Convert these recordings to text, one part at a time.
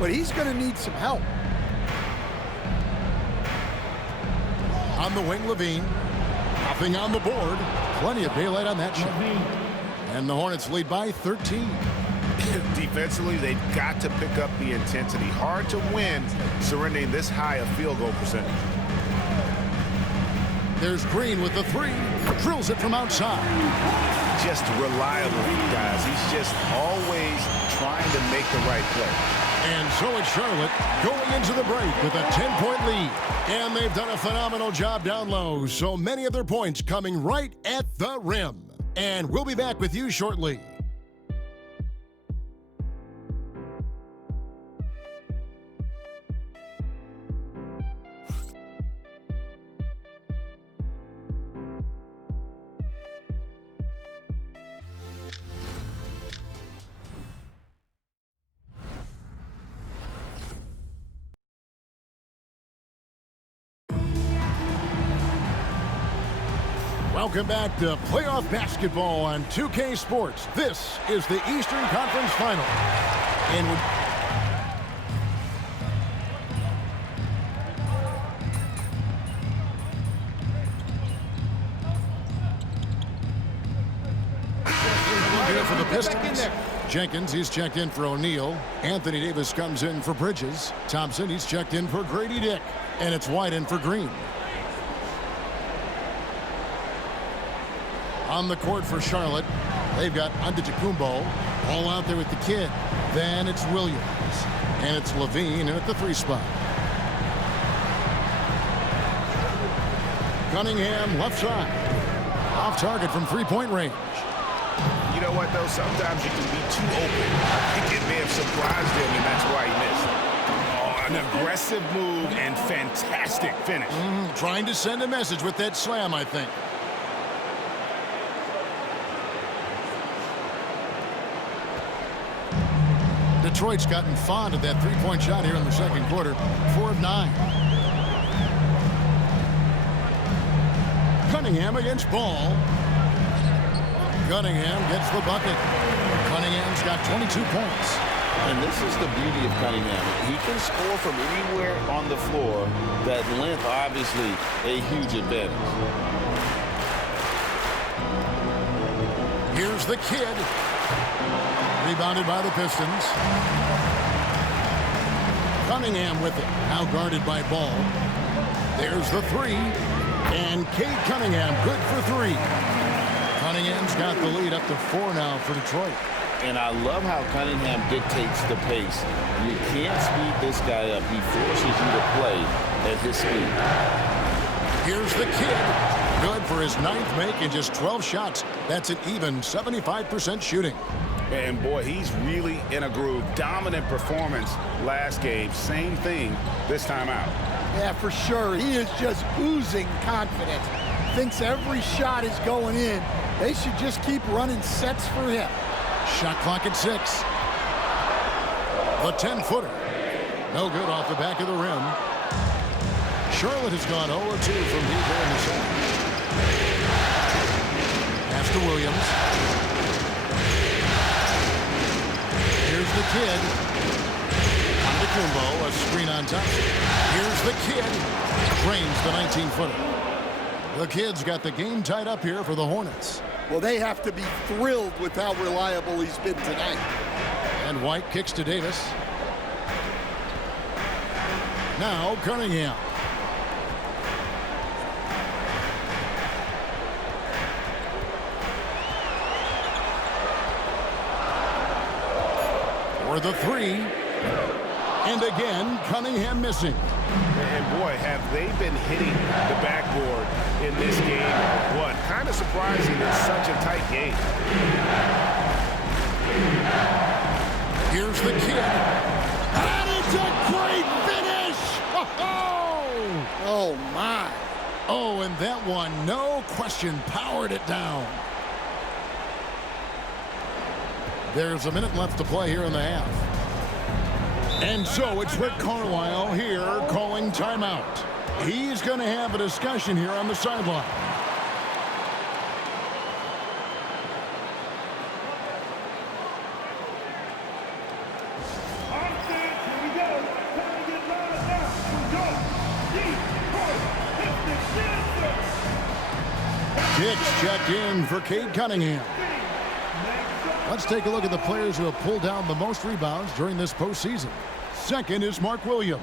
but he's going to need some help. On the wing, Levine. Nothing on the board. Plenty of daylight on that shot. And the Hornets lead by 13. Defensively, they've got to pick up the intensity. Hard to win surrendering this high a field goal percentage. There's Green with the three. Drills it from outside. Just reliable, guys. He's just always trying to make the right play. And so it's Charlotte going into the break with a 10-point lead. And they've done a phenomenal job down low. So many of their points coming right at the rim. And we'll be back with you shortly. Welcome back to playoff basketball on 2K Sports. This is the Eastern Conference Final. And here for the Pistons. Jenkins, he's checked in for O'Neal. Anthony Davis comes in for Bridges. Thompson, he's checked in for Grady Dick. And it's White in for Green. On the court for Charlotte, they've got Antetokounmpo all out there with the kid. Then it's Williams. And it's Levine in at the three spot. Cunningham left side. Off target from three-point range. You know what, though? Sometimes you can be too open. I think it may have surprised him, and that's why he missed. Oh, an aggressive move and fantastic finish. Trying to send a message with that slam, I think. Detroit's gotten fond of that three-point shot here in the second quarter. 4 of 9. Cunningham against Ball. Cunningham gets the bucket. Cunningham's got 22 points. And this is the beauty of Cunningham. He can score from anywhere on the floor. That length, obviously, a huge advantage. Here's the kid. Rebounded by the Pistons. Cunningham with it. Now guarded by Ball. There's the three. And Cade Cunningham good for three. Cunningham's got the lead up to 4 now for Detroit. And I love how Cunningham dictates the pace. You can't speed this guy up. He forces you to play at his speed. Here's the kid. Good for his 9th make in just 12 shots. That's an even 75% shooting. And boy, he's really in a groove. Dominant performance last game. Same thing this time out. Yeah, for sure. He is just oozing confidence. Thinks every shot is going in. They should just keep running sets for him. Shot clock at 6. The 10-footer. No good off the back of the rim. Charlotte has gone 0-2 from deep here in the second. Pass to Williams. Here's the kid. Antetokounmpo, a screen on top. Here's the kid. Drains the 19-footer. The kid's got the game tied up here for the Hornets. Well, they have to be thrilled with how reliable he's been tonight. And White kicks to Davis. Now Cunningham. For the three. And again, Cunningham missing. And boy, have they been hitting the backboard in this game. What? Kind of surprising in such a tight game. Here's the kid. And it's a great finish! Oh, my. Oh, and that one, no question, powered it down. There's a minute left to play here in the half. And so it's Rick Carlisle here calling timeout. He's going to have a discussion here on the sideline. Kicks checked in for Cade Cunningham. Let's take a look at the players who have pulled down the most rebounds during this postseason. Second is Mark Williams.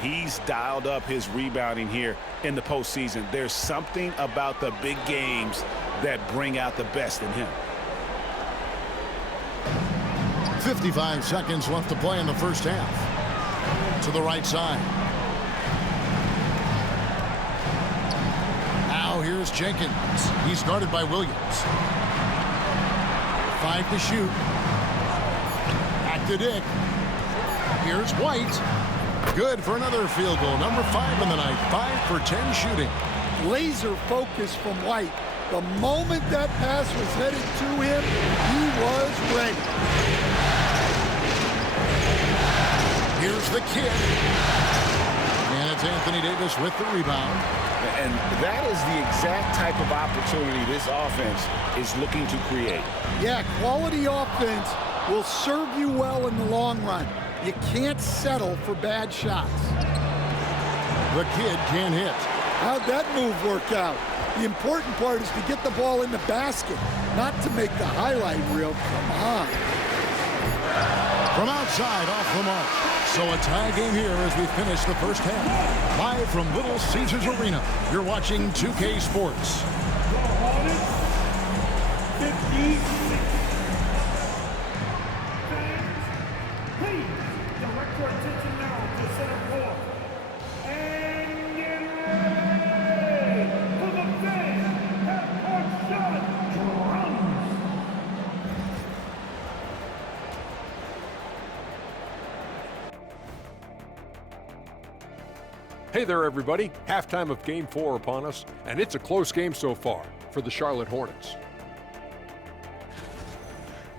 He's dialed up his rebounding here in the postseason. There's something about the big games that bring out the best in him. 55 seconds left to play in the first half. To the right side. Now here's Jenkins. He's guarded by Williams. 5 to shoot. Back to Dick. Here's White. Good for another field goal. Number 5 in the night. 5 for 10 shooting. Laser focus from White. The moment that pass was headed to him, he was ready. Here's the kid. And it's Anthony Davis with the rebound. And that is the exact type of opportunity this offense is looking to create. Yeah, quality offense will serve you well in the long run. You can't settle for bad shots. The kid can hit. How'd that move work out? The important part is to get the ball in the basket, not to make the highlight reel. Come on. From outside, off the mark. So a tie game here as we finish the first half. Live from Little Caesars Arena, you're watching 2K Sports. Please direct your attention now to center court. And get ready for the fan half-court shot drums. Hey there, everybody. Halftime of Game 4 upon us, and it's a close game so far for the Charlotte Hornets.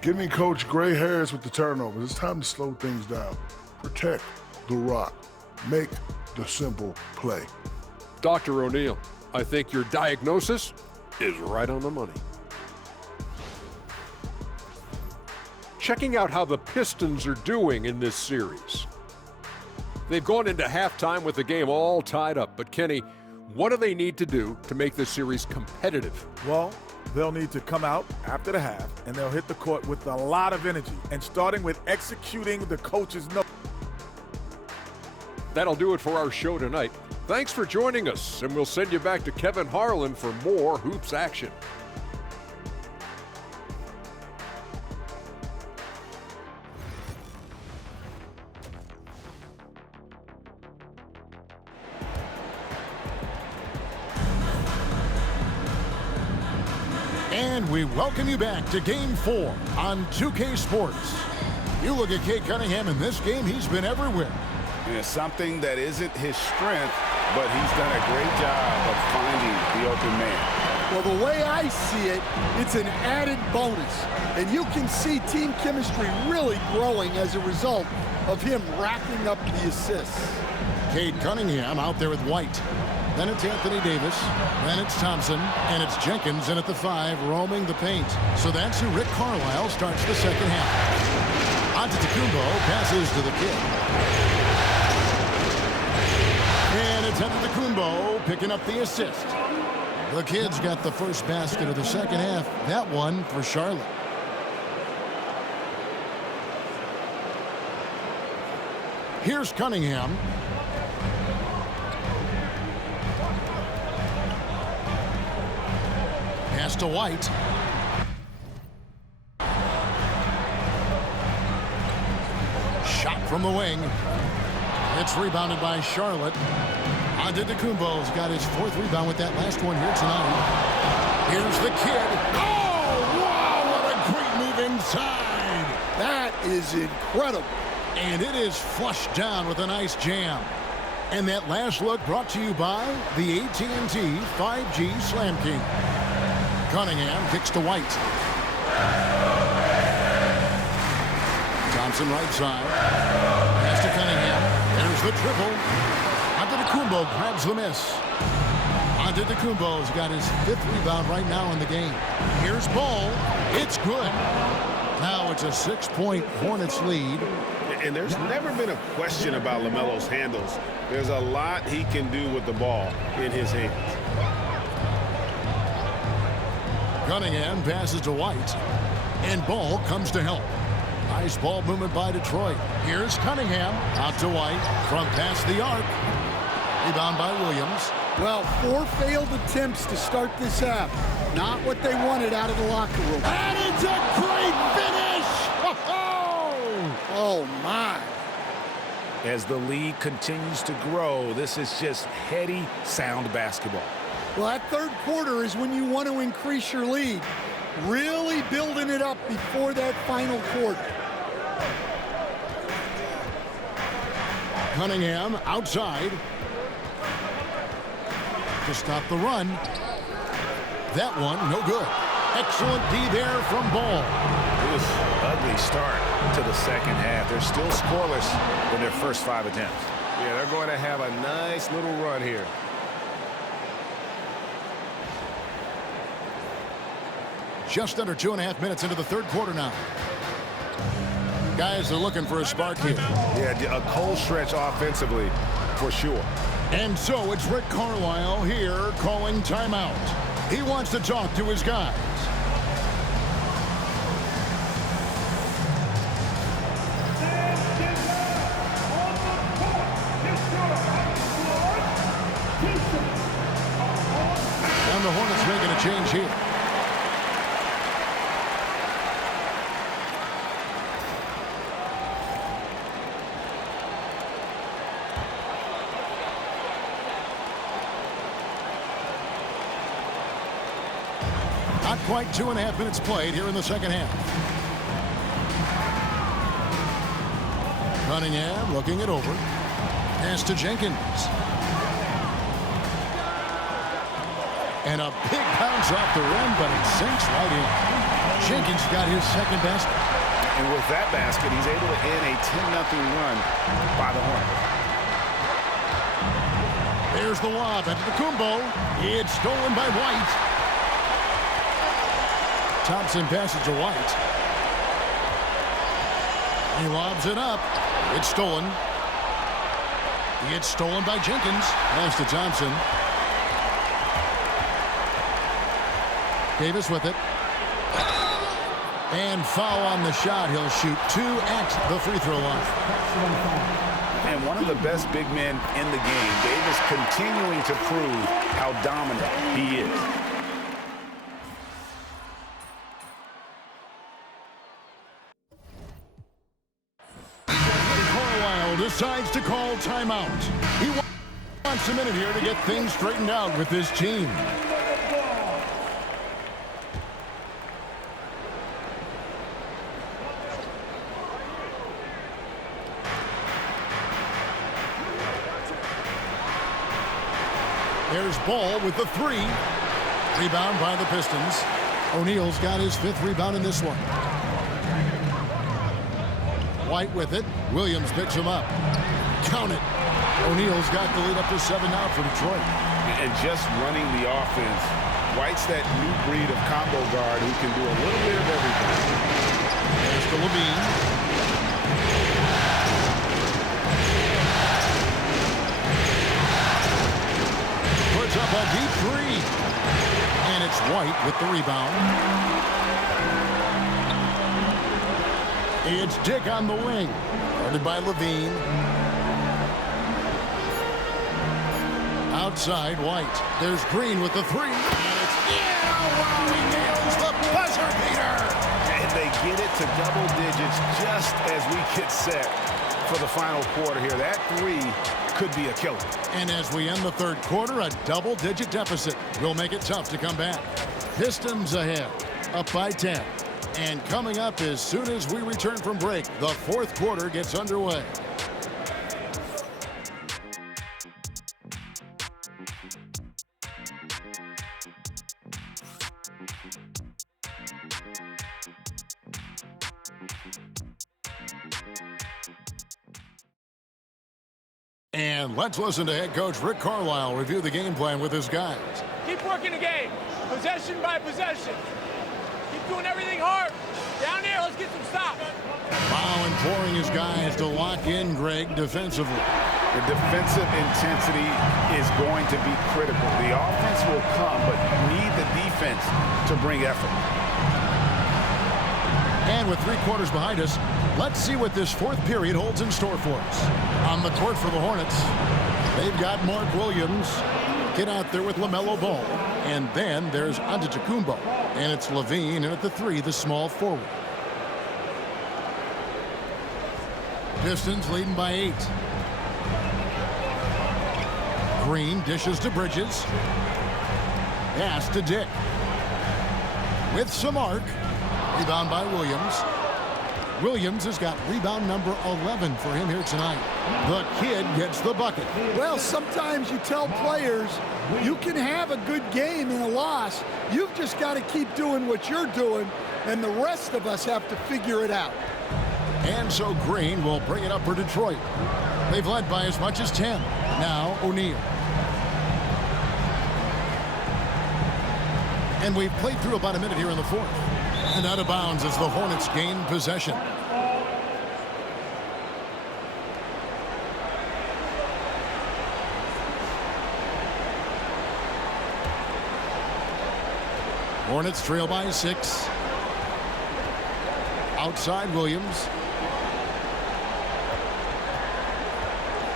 Give me Coach gray hairs with the turnovers. It's time to slow things down. Protect the rock. Make the simple play. Dr. O'Neal, I think your diagnosis is right on the money. Checking out how the Pistons are doing in this series. They've gone into halftime with the game all tied up. But, Kenny, what do they need to do to make this series competitive? Well, they'll need to come out after the half, and they'll hit the court with a lot of energy, and starting with executing the coach's note. That'll do it for our show tonight. Thanks for joining us, and we'll send you back to Kevin Harlan for more hoops action. And we welcome you back to Game 4 on 2K Sports. You look at Cade Cunningham in this game, he's been everywhere. Yeah, something that isn't his strength, but he's done a great job of finding the open man. Well, the way I see it, it's an added bonus. And you can see team chemistry really growing as a result of him racking up the assists. Cade Cunningham out there with White. Then it's Anthony Davis. Then it's Thompson. And it's Jenkins in at the 5, roaming the paint. So that's who Rick Carlisle starts the second half. Antetokounmpo passes to the kid. And it's Antetokounmpo picking up the assist. The kid's got the first basket of the second half. That one for Charlotte. Here's Cunningham. Pass to White. Shot from the wing. It's rebounded by Charlotte. Antetokounmpo's got his 4th rebound with that last one here tonight. Here's the kid. Oh, wow, what a great move inside. That is incredible. And it is flushed down with a nice jam. And that last look brought to you by the AT&T 5G Slam King. Cunningham kicks to White. Thompson right side. Pass to Cunningham. There's the triple. Antetokounmpo grabs the miss. Antetokounmpo's got his 5th rebound right now in the game. Here's Ball. It's good. Now it's a 6-point Hornets lead. And there's never been a question about LaMelo's handles. There's a lot he can do with the ball in his hands. Cunningham passes to White, and ball comes to help. Nice ball movement by Detroit. Here's Cunningham out to White from past the arc. Rebound by Williams. Well, 4 failed attempts to start this half. Not what they wanted out of the locker room. And it's a great finish! Oh, my. As the lead continues to grow, this is just heady, sound basketball. Well, that third quarter is when you want to increase your lead. Really building it up before that final quarter. Cunningham outside to stop the run. That one, no good. Excellent D there from Ball. It was an ugly start to the second half. They're still scoreless in their first 5 attempts. Yeah, they're going to have a nice little run here. Just under 2.5 minutes into the third quarter now. Guys are looking for a spark here. Yeah, a cold stretch offensively for sure. And so it's Rick Carlisle here calling timeout. He wants to talk to his guys. And the Hornets making a change here. Not quite 2.5 minutes played here in the second half. Cunningham looking it over. Pass to Jenkins. And a big bounce off the rim, but it sinks right in. Jenkins got his second basket. And with that basket, he's able to end a 10-0 run by the Hornets. There's the lob into the Kumbo. It's stolen by White. Thompson passes to White. He lobs it up. It's stolen. It's stolen by Jenkins. Pass to Thompson. Davis with it. And foul on the shot. He'll shoot 2 at the free throw line. And one of the best big men in the game. Davis continuing to prove how dominant he is. Carlisle decides to call timeout. He wants a minute here to get things straightened out with this team. There's Ball with the 3. Rebound by the Pistons. O'Neal's got his 5th rebound in this one. White with it. Williams picks him up. Count it. O'Neal's got the lead up to 7 now for Detroit. And just running the offense, White's that new breed of combo guard who can do a little bit of everything. There's to Levine. Puts up a deep 3. And it's White with the rebound. It's Dick on the wing. Guarded by Levine. Outside, White. There's Green with the 3. And it's, wow, he nails the buzzer beater. And they get it to double digits just as we get set for the final quarter here. That 3 could be a killer. And as we end the third quarter, a double-digit deficit will make it tough to come back. Pistons ahead, up by 10. And coming up as soon as we return from break, the fourth quarter gets underway. And let's listen to head coach Rick Carlisle review the game plan with his guys. Keep working the game, possession by possession. Keep doing everything hard. Down there, let's get some stops. Wow, imploring his guys to lock in Greg defensively. The defensive intensity is going to be critical. The offense will come, but you need the defense to bring effort. And with 3 quarters behind us, let's see what this 4th period holds in store for us. On the court for the Hornets, they've got Mark Williams. Get out there with LaMelo Ball. And then there's Antetokounmpo. And it's LaVine, and at the 3, the small forward. Pistons leading by 8. Green dishes to Bridges. Pass to Dick. With some arc. Rebound by Williams. Williams has got rebound number 11 for him here tonight. The kid gets the bucket. Well, sometimes you tell players you can have a good game in a loss. You've just got to keep doing what you're doing, and the rest of us have to figure it out. And so Green will bring it up for Detroit. They've led by as much as 10. Now O'Neal. And we've played through about a minute here in the 4th. And out of bounds as the Hornets gain possession. Hornets trail by 6. Outside Williams.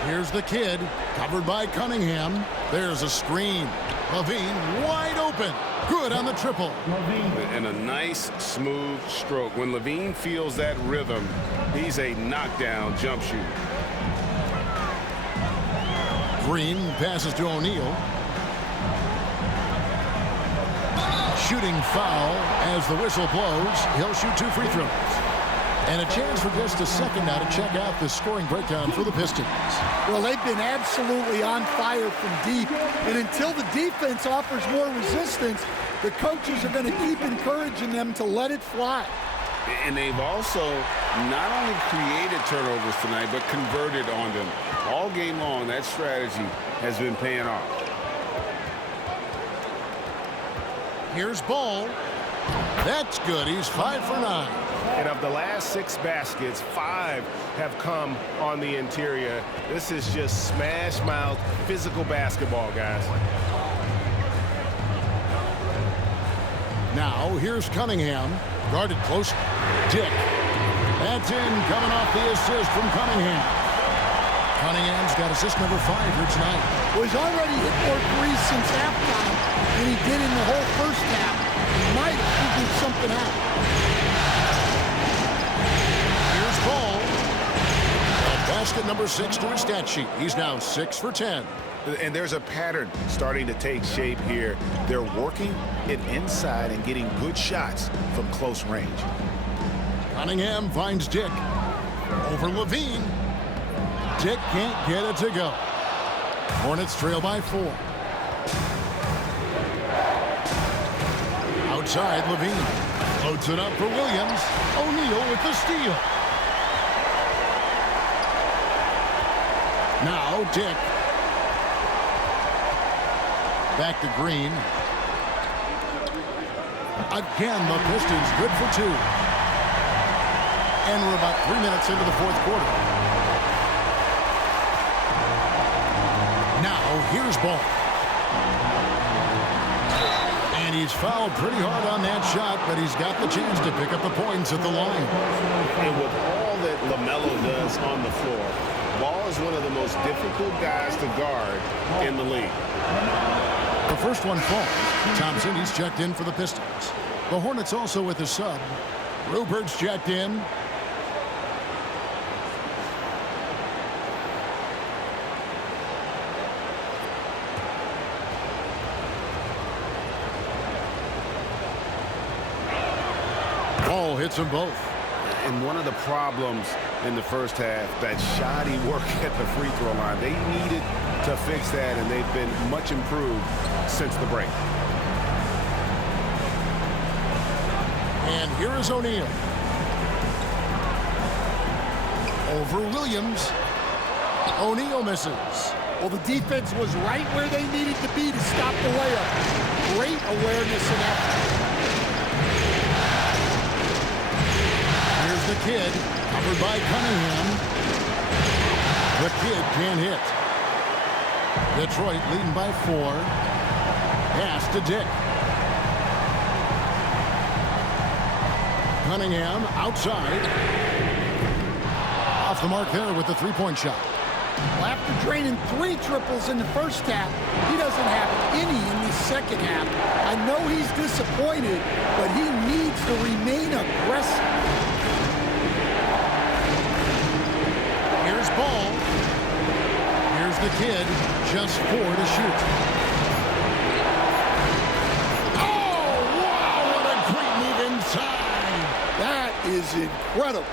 Here's the kid, covered by Cunningham. There's a screen. LaVine wide open. Good on the triple. And a nice, smooth stroke. When LaVine feels that rhythm, he's a knockdown jump shooter. Green passes to O'Neal. Shooting foul as the whistle blows. He'll shoot 2 free throws. And a chance for just a second now to check out the scoring breakdown for the Pistons. Well, they've been absolutely on fire from deep. And until the defense offers more resistance, the coaches are going to keep encouraging them to let it fly. And they've also not only created turnovers tonight, but converted on them. All game long, that strategy has been paying off. Here's Ball. That's good. He's 5 for 9. And of the last 6 baskets, 5 have come on the interior. This is just smash mouth, physical basketball, guys. Now, here's Cunningham. Guarded close. Dick. That's in, coming off the assist from Cunningham. Cunningham's got assist number 5 here tonight. Well, he's already hit more threes since halftime than he did in the whole first half. He might have figured something out. Here's Ball. And basket number 6 to his stat sheet. He's now 6 for 10. And there's a pattern starting to take shape here. They're working it inside and getting good shots from close range. Cunningham finds Dick. Over LaVine. Dick can't get it to go. Hornets trail by 4. Outside, LaVine. Loads it up for Williams. O'Neal with the steal. Now Dick. Back to Green. Again, the Pistons good for 2. And we're about 3 minutes into the 4th quarter. Now, here's Ball. And he's fouled pretty hard on that shot, but he's got the chance to pick up the points at the line. And with all that LaMelo does on the floor, Ball is one of the most difficult guys to guard in the league. The first one falls. Thompson, he's checked in for the Pistons. The Hornets also with a sub. Rupert's checked in. Ball hits them both. And one of the problems in the first half, that shoddy work at the free throw line. They needed to fix that, and they've been much improved since the break. And here is O'Neal. Over Williams. O'Neal misses. Well, the defense was right where they needed to be to stop the layup. Great awareness and effort. Here's the kid, covered by Cunningham. The kid can't hit. Detroit leading by 4. Pass to Dick. Cunningham outside. Off the mark there with the three-point shot. Well, after draining 3 triples in the first half, he doesn't have any in the second half. I know he's disappointed, but he needs to remain aggressive. Here's Ball. Here's the kid, just 4 to shoot. Oh, wow, what a great move inside. That is incredible.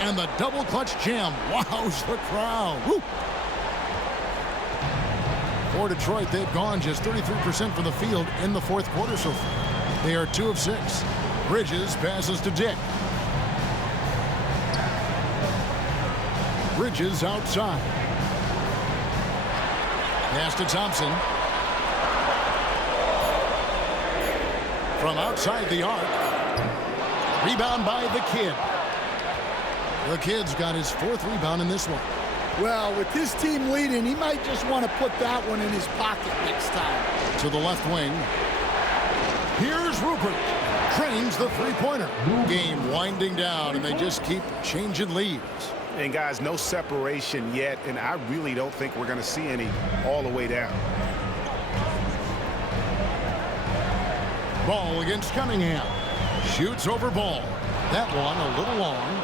And the double clutch jam wows the crowd. Woo. For Detroit, they've gone just 33% from the field in the fourth quarter so far. They are 2 of 6. Bridges passes to Dick. Bridges outside. Pass to Thompson. From outside the arc. Rebound by the kid. The kid's got his 4th rebound in this one. Well, with his team leading, he might just want to put that one in his pocket next time. To the left wing. Here's Rupert. Trains the three-pointer. Game winding down, and they just keep changing leads. And guys, no separation yet, and I really don't think we're going to see any all the way down. Ball against Cunningham. Shoots over Ball. That one a little long.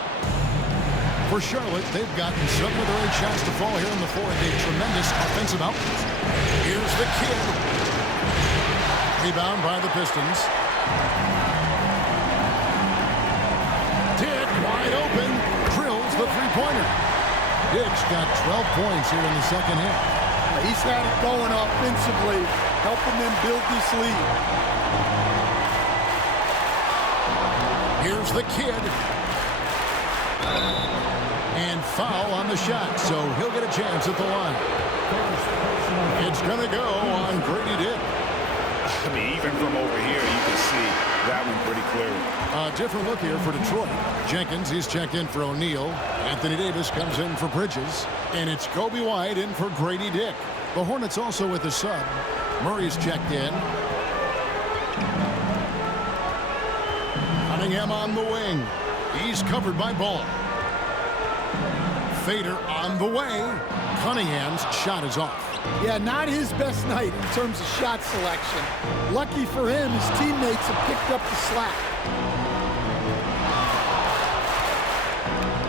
For Charlotte, they've gotten 7 of their 8 shots to fall here in the fourth. A tremendous offensive output. Here's the kid. Rebound by the Pistons. Dick wide open. Drills the three-pointer. Dick's got 12 points here in the second half. He's had it going offensively, helping them build this lead. Here's the kid. And foul on the shot, so he'll get a chance at the line. It's going to go on Grady Dick. I mean, even from over here, you can see that one pretty clearly. A different look here for Detroit. Jenkins, he's checked in for O'Neal. Anthony Davis comes in for Bridges. And it's Kobe White in for Grady Dick. The Hornets also with a sub. Murray's checked in. Cunningham on the wing. He's covered by Ball. Fader on the way. Cunningham's shot is off. Yeah, not his best night in terms of shot selection. Lucky for him, his teammates have picked up the slack.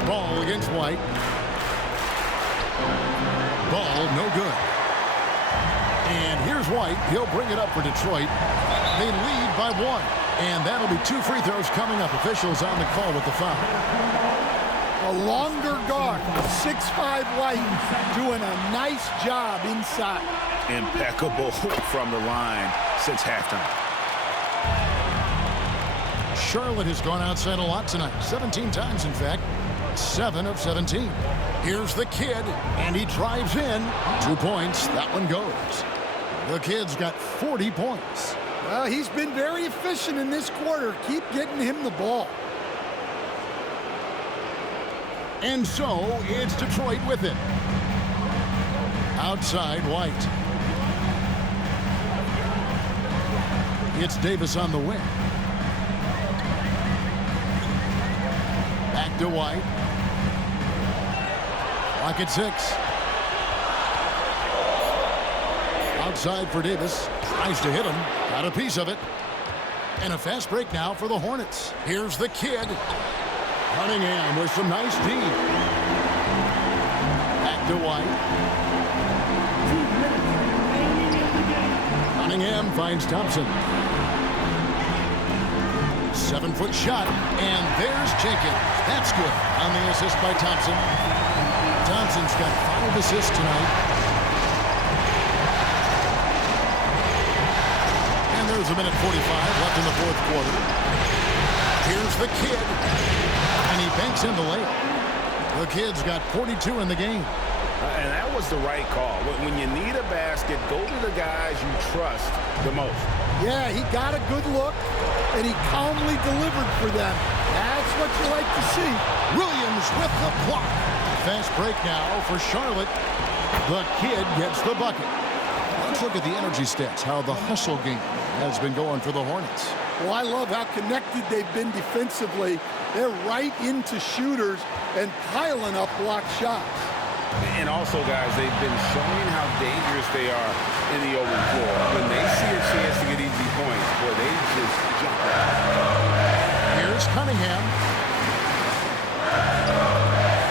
Ball against White. Ball no good. And here's White. He'll bring it up for Detroit. They lead by 1. And that'll be 2 free throws coming up. Officials on the call with the foul. A longer guard, 6'5" White, doing a nice job inside. Impeccable from the line since halftime. Charlotte has gone outside a lot tonight. 17 times, in fact. 7 of 17. Here's the kid, and he drives in. 2 points. That one goes. The kid's got 40 points. Well, he's been very efficient in this quarter. Keep getting him the ball. And so, it's Detroit with it. Outside, White. It's Davis on the wing. Back to White. Clock at 6. Outside for Davis. Tries to hit him. Got a piece of it. And a fast break now for the Hornets. Here's the kid. Cunningham with some nice D. Back to White. Cunningham finds Thompson. 7-foot shot, and there's Jenkins. That's good on the assist by Thompson. Thompson's got 5 assists tonight. And there's a minute 45 left in the fourth quarter. Here's the kid. And he banks in the layup. The kid's got 42 in the game. And that was the right call. When you need a basket, go to the guys you trust the most. Yeah, he got a good look, and he calmly delivered for them. That's what you like to see. Williams with the block. fast break now for Charlotte. The kid gets the bucket. Let's look at the energy stats, how the hustle game has been going for the Hornets. Well, I love how connected they've been defensively. They're right into shooters and piling up block shots. And also, guys, they've been showing how dangerous they are in the open floor. When they see a chance to get easy points, boy, they just jump out. Here's Cunningham.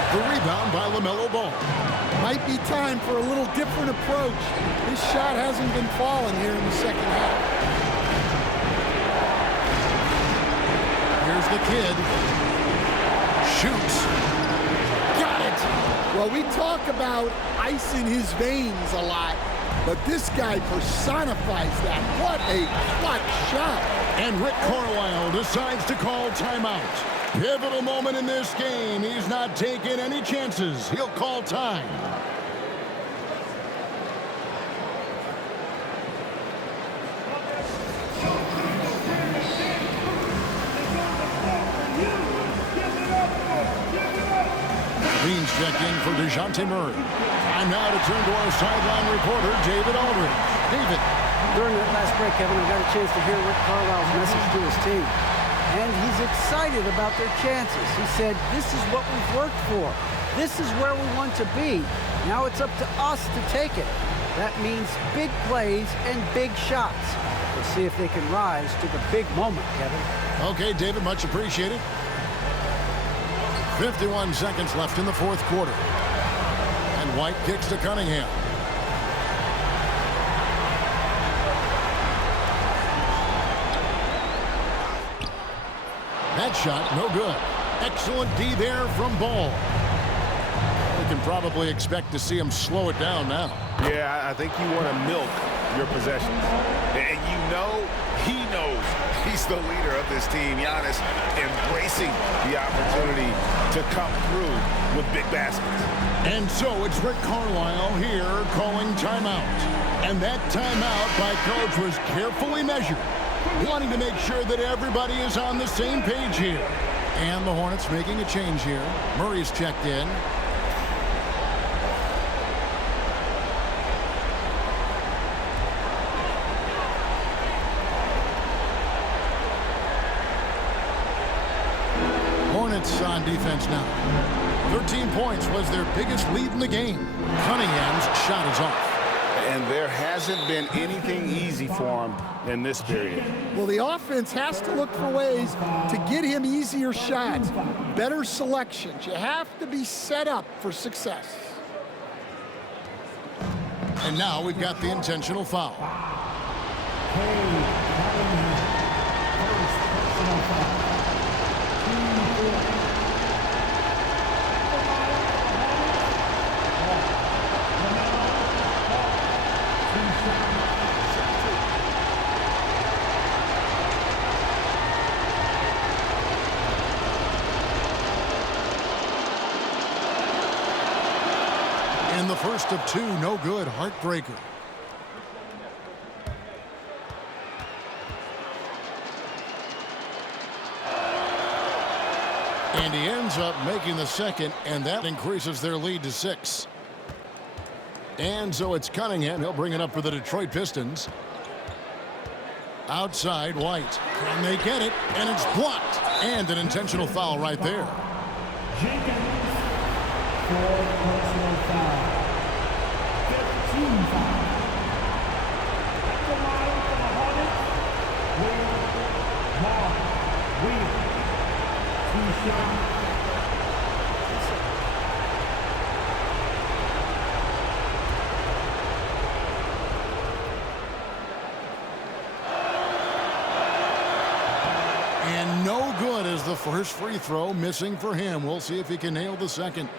The rebound by LaMelo Ball. Might be time for a little different approach. This shot hasn't been falling here in the second half. Here's the kid. Shoots. Got it. Well, we talk about ice in his veins a lot, but this guy personifies that. What a clutch shot. And Rick Carlisle decides to call timeout. Pivotal moment in this game. He's not taking any chances. He'll call time. Green's check in for DeJounte Murray. Time now to turn to our sideline reporter, David Aldridge. David. During that last break, Kevin, I got a chance to hear Rick Carlisle's message to his team. And he's excited about their chances. He said, this is what we've worked for. This is where we want to be. Now it's up to us to take it. That means big plays and big shots. We'll see if they can rise to the big moment, Kevin. Okay, David, much appreciated. 51 seconds left in the fourth quarter. And White kicks to Cunningham. That shot, no good. Excellent D there from Ball. We can probably expect to see him slow it down now. Yeah, I think you want to milk your possessions. And you know he knows he's the leader of this team. Giannis embracing the opportunity to come through with big baskets. And so it's Rick Carlisle here calling timeout. And that timeout by coach was carefully measured, wanting to make sure that everybody is on the same page here. And the Hornets making a change here. Murray's checked in. Hornets on defense now. 13 points was their biggest lead in the game. Cunningham's shot is off. And there hasn't been anything easy for him in this period. Well, the offense has to look for ways to get him easier shots, better selections. You have to be set up for success. And now we've got the intentional foul. And the first of two, no good, heartbreaker. And he ends up making the second, and that increases their lead to 6. And so it's Cunningham. He'll bring it up for the Detroit Pistons. Outside, White. Can they get it? And it's blocked. And an intentional foul right there. Jenkins for personal foul. 15 foul. At the line for the Hornets, William. 2-shot. And no good as the first free throw missing for him. We'll see if he can nail the second.